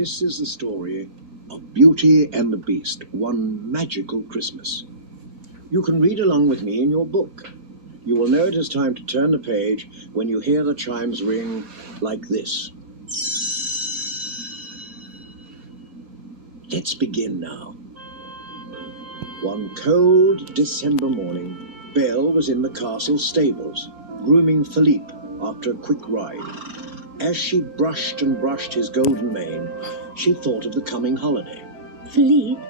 This is the story of Beauty and the Beast, One Magical Christmas. You can read along with me in your book. You will know it is time to turn the page when you hear the chimes ring like this. Let's begin now. One cold December morning, Belle was in the castle stables, grooming Philippe after a quick ride. As she brushed and brushed his golden mane, she thought of the coming holiday. Philippe,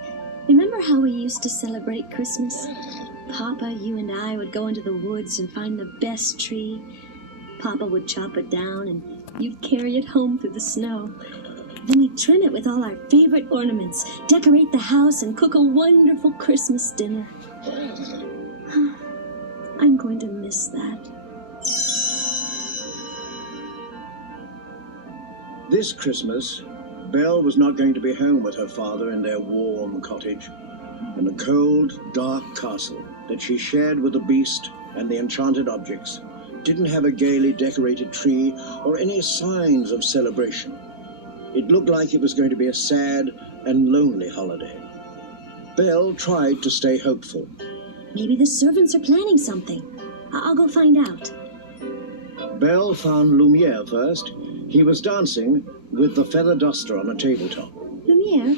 remember how we used to celebrate Christmas? Papa, you and I would go into the woods and find the best tree. Papa would chop it down and you'd carry it home through the snow. Then we'd trim it with all our favorite ornaments, decorate the house, and cook a wonderful Christmas dinner. I'm going to miss that. This Christmas, Belle was not going to be home with her father in their warm cottage, in the cold, dark castle that she shared with the Beast and the enchanted objects didn't have a gaily decorated tree or any signs of celebration. It looked like it was going to be a sad and lonely holiday. Belle tried to stay hopeful. Maybe the servants are planning something. I'll go find out. Belle found Lumiere first. He was dancing with the feather duster on a tabletop. Lumiere,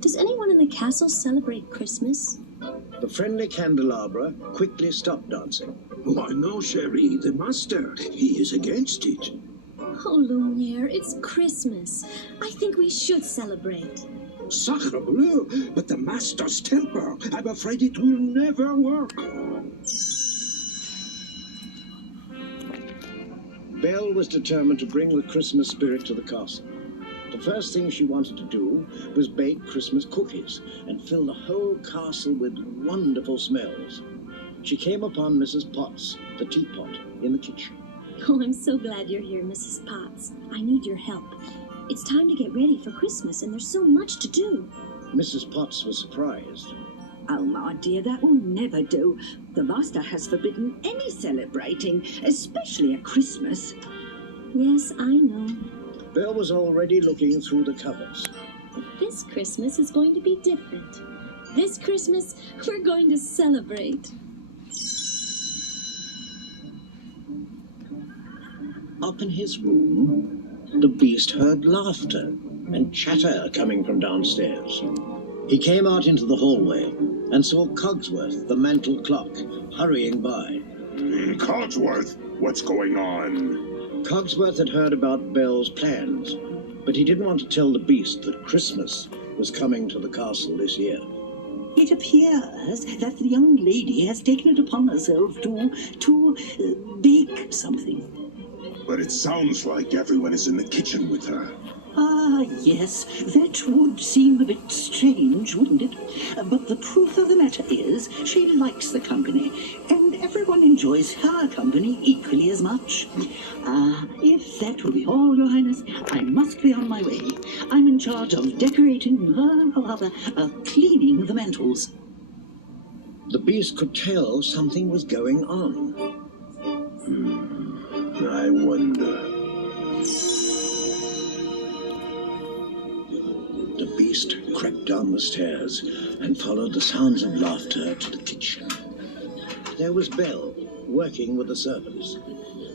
does anyone in the castle celebrate Christmas? The friendly candelabra quickly stopped dancing. Why no, Cherie, the master. He is against it. Oh, Lumiere, it's Christmas. I think we should celebrate. Sacre bleu, but the master's temper. I'm afraid it will never work. Belle was determined to bring the Christmas spirit to the castle. The first thing she wanted to do was bake Christmas cookies and fill the whole castle with wonderful smells. She came upon Mrs. Potts, the teapot, in the kitchen. Oh, I'm so glad you're here, Mrs. Potts. I need your help. It's time to get ready for Christmas, and there's so much to do. Mrs. Potts was surprised. Oh, my dear, that will never do. The master has forbidden any celebrating, especially at Christmas. Yes, I know. Belle was already looking through the cupboards. But this Christmas is going to be different. This Christmas, we're going to celebrate. Up in his room, the Beast heard laughter and chatter coming from downstairs. He came out into the hallway and saw Cogsworth, the mantel clock, hurrying by. Cogsworth, what's going on? Cogsworth had heard about Belle's plans, but he didn't want to tell the Beast that Christmas was coming to the castle this year. It appears that the young lady has taken it upon herself to bake something. But it sounds like everyone is in the kitchen with her. Ah, yes, that would seem a bit strange, wouldn't it? But the truth of the matter is, she likes the company, and everyone enjoys her company equally as much. If that will be all, Your Highness, I must be on my way. I'm in charge of decorating, cleaning the mantels. The Beast could tell something was going on. I wonder. The Beast crept down the stairs and followed the sounds of laughter to the kitchen. There was Belle, working with the servants.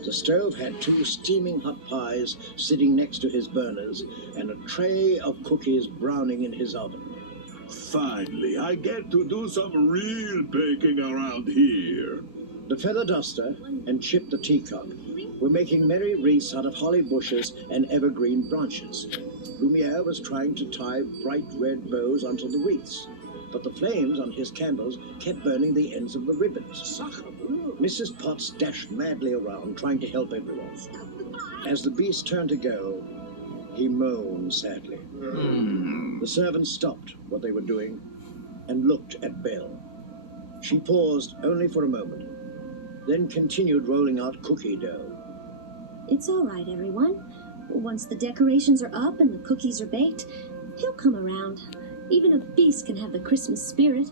The stove had 2 steaming hot pies sitting next to his burners and a tray of cookies browning in his oven. Finally, I get to do some real baking around here. The feather duster and Chip the teacup were making merry wreaths out of holly bushes and evergreen branches. Lumiere was trying to tie bright red bows onto the wreaths, but the flames on his candles kept burning the ends of the ribbons. Mrs. Potts dashed madly around, trying to help everyone. As the Beast turned to go, he moaned sadly. The servants stopped what they were doing and looked at Belle. She paused only for a moment, then continued rolling out cookie dough. It's all right, everyone. Once the decorations are up and the cookies are baked, he'll come around. Even a beast can have the Christmas spirit.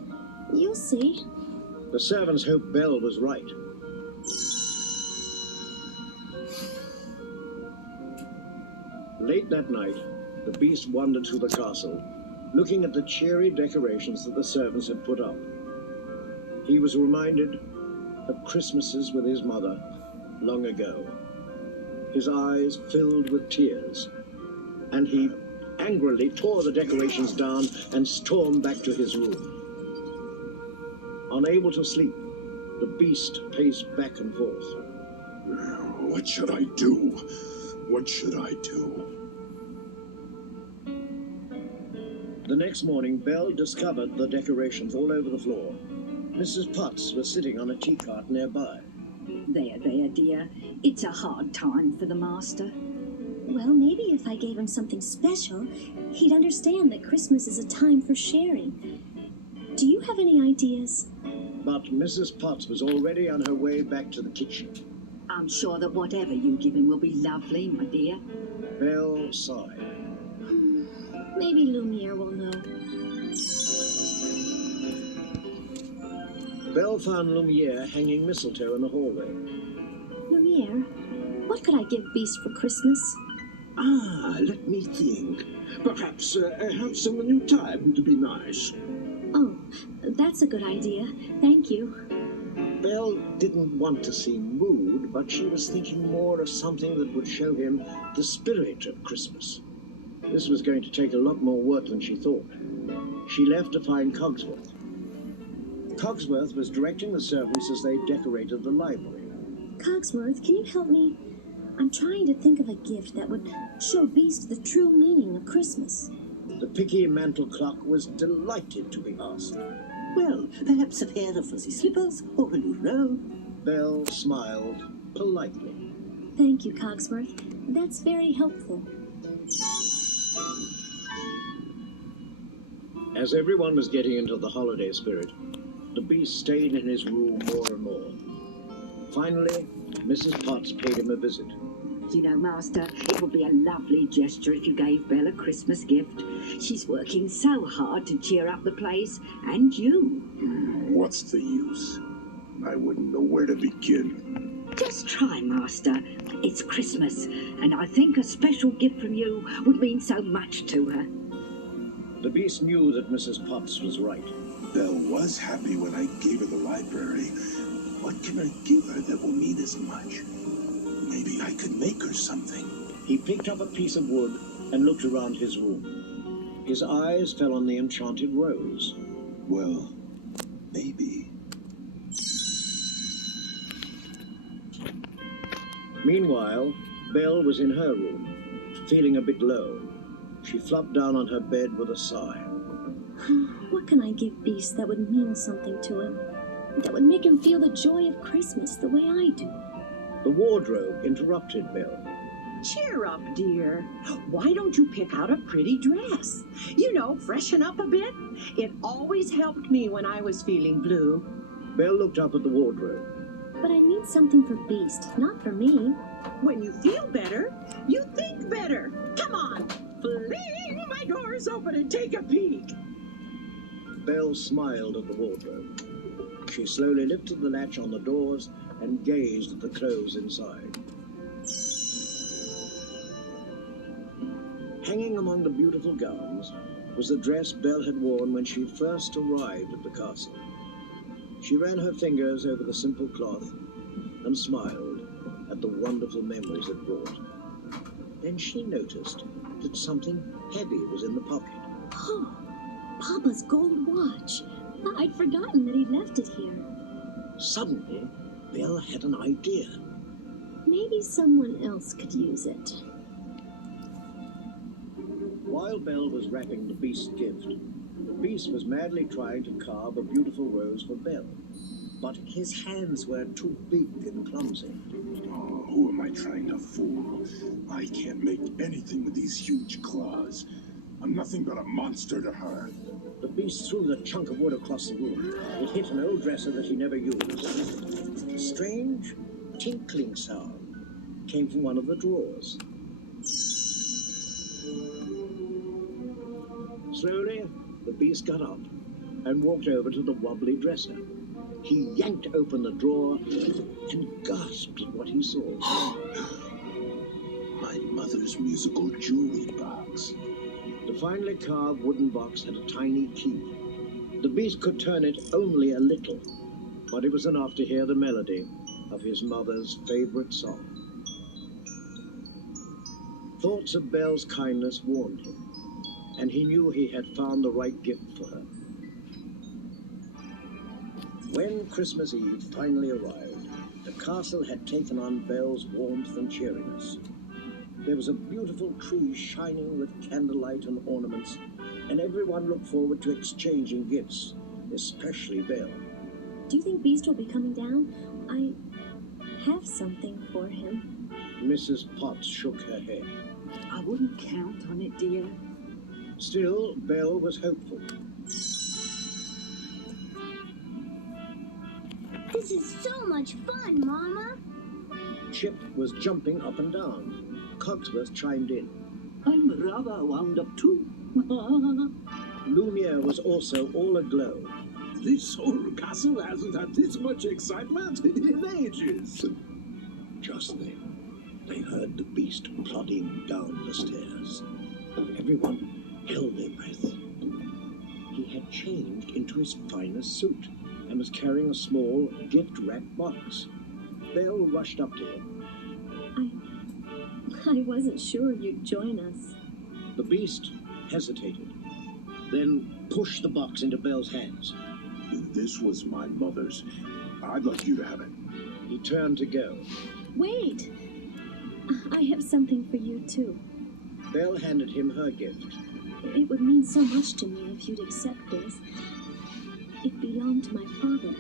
You'll see. The servants hoped Belle was right. Late that night, The beast wandered through the castle, looking at the cheery decorations that the servants had put up. He was reminded of Christmases with his mother long ago. His eyes filled with tears, and he angrily tore the decorations down and stormed back to his room. Unable to sleep, the beast paced back and forth. What should I do? What should I do? The next morning, Belle discovered the decorations all over the floor. Mrs. Potts was sitting on a tea cart nearby. There, dear. It's a hard time for the master. Well, maybe if I gave him something special, he'd understand that Christmas is a time for sharing. Do you have any ideas? But Mrs. Potts was already on her way back to the kitchen. I'm sure that whatever you give him will be lovely, my dear. Belle sighed. Maybe Lumiere will know. Belle found Lumiere hanging mistletoe in the hallway. Lumiere, what could I give Beast for Christmas? Let me think. Perhaps a handsome new tie would be nice. Oh, that's a good idea. Thank you. Belle didn't want to seem rude, but she was thinking more of something that would show him the spirit of Christmas. This was going to take a lot more work than she thought. She left to find Cogsworth. Cogsworth was directing the servants as they decorated the library. Cogsworth, can you help me? I'm trying to think of a gift that would show Beast the true meaning of Christmas. The picky mantel clock was delighted to be asked. Well, perhaps a pair of fuzzy slippers or a new robe. Belle smiled politely. Thank you, Cogsworth. That's very helpful. As everyone was getting into the holiday spirit, the beast stayed in his room more and more. Finally, Mrs. Potts paid him a visit. You know, Master, it would be a lovely gesture if you gave Belle a Christmas gift. She's working so hard to cheer up the place, and you. What's the use? I wouldn't know where to begin. Just try, Master. It's Christmas, and I think a special gift from you would mean so much to her. The beast knew that Mrs. Potts was right. Belle was happy when I gave her the library. What can I give her that will mean as much? Maybe I could make her something. He picked up a piece of wood and looked around his room. His eyes fell on the enchanted rose. Well, maybe. Meanwhile, Belle was in her room, feeling a bit low. She flopped down on her bed with a sigh. What can I give Beast that would mean something to him? That would make him feel the joy of Christmas the way I do? The wardrobe interrupted Belle. Cheer up, dear. Why don't you pick out a pretty dress? You know, freshen up a bit. It always helped me when I was feeling blue. Belle looked up at the wardrobe. But I need something for Beast, not for me. When you feel better, you think better. Come on, fling my doors open and take a peek. Belle smiled at the wardrobe. She slowly lifted the latch on the doors and gazed at the clothes inside. Hanging among the beautiful gowns was the dress Belle had worn when she first arrived at the castle. She ran her fingers over the simple cloth and smiled at the wonderful memories it brought. Then she noticed that something heavy was in the pocket. Oh, Papa's gold watch. I'd forgotten that he left it here. Suddenly, Belle had an idea. Maybe someone else could use it. While Belle was wrapping the beast's gift, the beast was madly trying to carve a beautiful rose for Belle. But his hands were too big and clumsy. Oh, who am I trying to fool? I can't make anything with these huge claws. I'm nothing but a monster to her. The beast threw the chunk of wood across the room. It hit an old dresser that he never used. A strange, tinkling sound came from one of the drawers. Slowly, the beast got up and walked over to the wobbly dresser. He yanked open the drawer and gasped at what he saw. My mother's musical jewelry box. The finely carved wooden box had a tiny key. The beast could turn it only a little, but it was enough to hear the melody of his mother's favorite song. Thoughts of Belle's kindness warmed him, and he knew he had found the right gift for her. When Christmas Eve finally arrived, the castle had taken on Belle's warmth and cheeriness. There was a beautiful tree shining with candlelight and ornaments, and everyone looked forward to exchanging gifts, especially Belle. Do you think Beast will be coming down? I have something for him. Mrs. Potts shook her head. I wouldn't count on it, dear. Still, Belle was hopeful. This is so much fun, Mama. Chip was jumping up and down. Cogsworth chimed in. I'm rather wound up too. Lumiere was also all aglow. This whole castle hasn't had this much excitement in ages. Just then, they heard the beast plodding down the stairs. Everyone held their breath. He had changed into his finest suit and was carrying a small, gift-wrapped box. Belle rushed up to him. I wasn't sure you'd join us. The beast hesitated, then pushed the box into Belle's hands. This was my mother's. I'd like you to have it. He turned to go. Wait! I have something for you, too. Belle handed him her gift. It would mean so much to me if you'd accept this. It belonged to my father.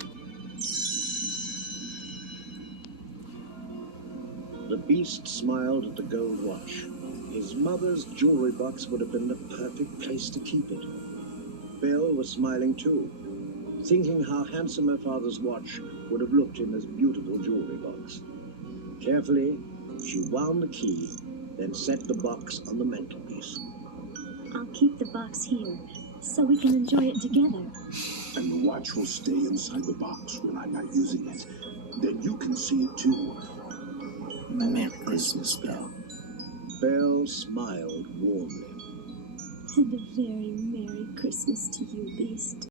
The beast smiled at the gold watch. His mother's jewelry box would have been the perfect place to keep it. Belle was smiling too, thinking how handsome her father's watch would have looked in this beautiful jewelry box. Carefully, she wound the key, then set the box on the mantelpiece. I'll keep the box here, so we can enjoy it together. And the watch will stay inside the box when I'm not using it. Then you can see it too. Merry Christmas, Belle. Belle smiled warmly. And a very Merry Christmas to you, Beast.